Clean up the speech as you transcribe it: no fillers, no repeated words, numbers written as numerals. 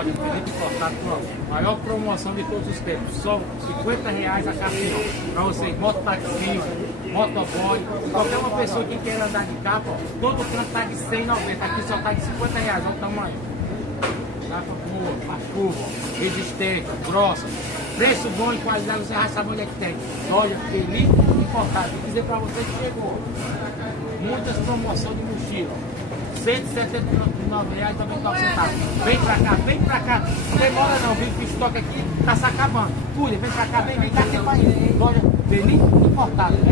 Loja Felipe Importado, maior promoção de todos os tempos. Só R$50 a capinha. Para vocês, mototaxinho, motoboy, qualquer uma pessoa que queira andar de capa, todo canto está de R$190, aqui só está de R$50, olha o tamanho. Capa boa, pra curva, resistente, grossa, preço bom e qualidade, você já sabe onde é que tem. Loja Felipe Importado. Vou dizer para você que chegou. Muitas promoções de mochila. R$179,99. Vem pra cá. Não demora não, viu? Que o estoque aqui tá se acabando. Cuida, vem pra cá, vem cá que é pra ir. Loja Felipe Importado.